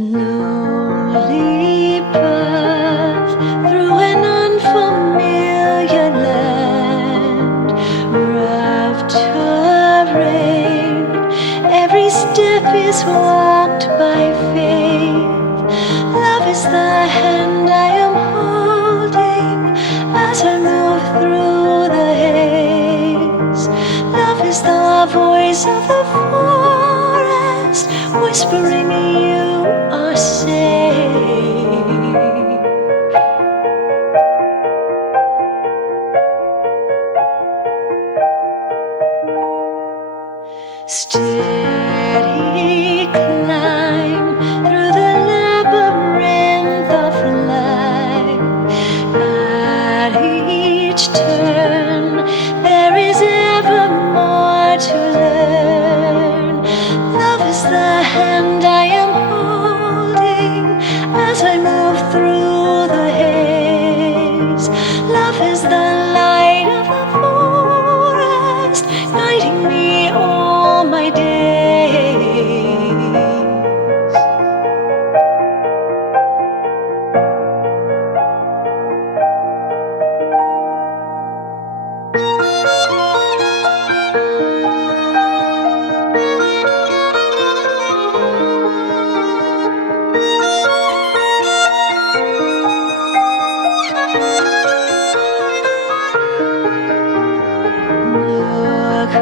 Lonely path through an unfamiliar land, rough terrain. Every step is walked by faith. Love is the hand I am holding as I move through the haze. Love is the voice of the forest, whispering you are safe. Steady climb through the labyrinth of life. At each turn, there is ever more to learn. Love is the hand I am holding as I move through the haze. Love is the light of the forest, guiding me all my days. Look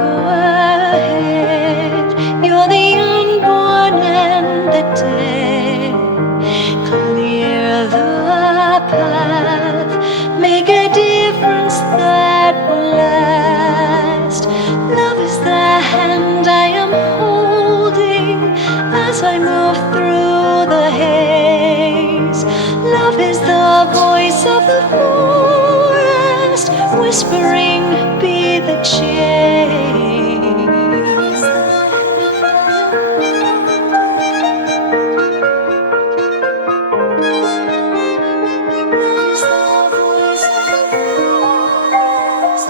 ahead, you're the unborn and the dead. Clear the path, make a difference that will last. Love is the hand I am holding as I move through the haze. Love is the voice of the forest, whispering, be the change. Love is the voice of the forest.